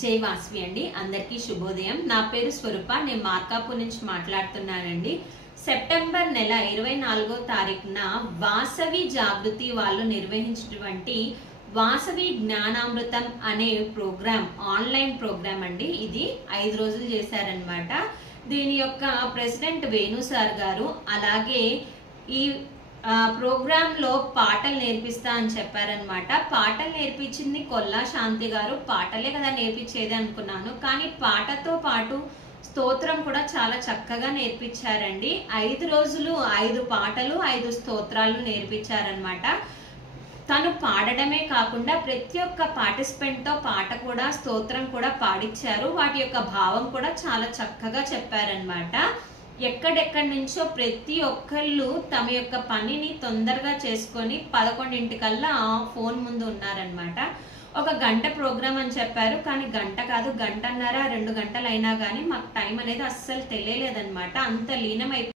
జై వాసవి అండి. అందరికీ శుభోదయం. నా పేరు స్వరూప. నేను మార్కాపూర్ నుంచి మాట్లాడుతున్నానండి. సెప్టెంబర్ నెల 24వ తారీఖున వాసవి జాగృతి వాళ్ళు నిర్వహించినటువంటి వాసవి జ్ఞానామృతం అనే ప్రోగ్రామ్, ఆన్లైన్ ప్రోగ్రామ్ అండి. ఇది 5 రోజులు చేశారనమాట. దీని యొక్క ప్రెసిడెంట్ వేణు సార్ గారు, అలాగే ఈ ప్రోగ్రామ్ లో పాటలు నేర్పిస్తా అని చెప్పారనమాట. పాటలు నేర్పించింది కొల్లా శాంతి గారు. పాటలే కదా నేర్పించేది అనుకున్నాను, కానీ పాటతో పాటు స్తోత్రం కూడా చాలా చక్కగా నేర్పించారండి. 5 రోజులు 5 పాటలు 5 స్తోత్రాలు నేర్పించారనమాట. తను పాడడమే కాకుండా ప్రతి ఒక్క పార్టిసిపెంట్ తో పాట కూడా, స్తోత్రం కూడా పాడించారు. వాటి యొక్క భావం కూడా చాలా చక్కగా చెప్పారనమాట. ఎక్కడెక్కడి నుంచో ప్రతి ఒక్కళ్ళు తమ యొక్క పనిని తొందరగా చేసుకొని 11ంటికల్లా ఫోన్ ముందు ఉన్నారనమాట. ఒక గంట ప్రోగ్రామ్ అని చెప్పారు, కానీ గంట కాదు, గంటన్నర 2 గంటలు అయినా కానీ మాకు టైం అనేది అస్సలు తెలియలేదన్నమాట. అంత లీనమైపోయి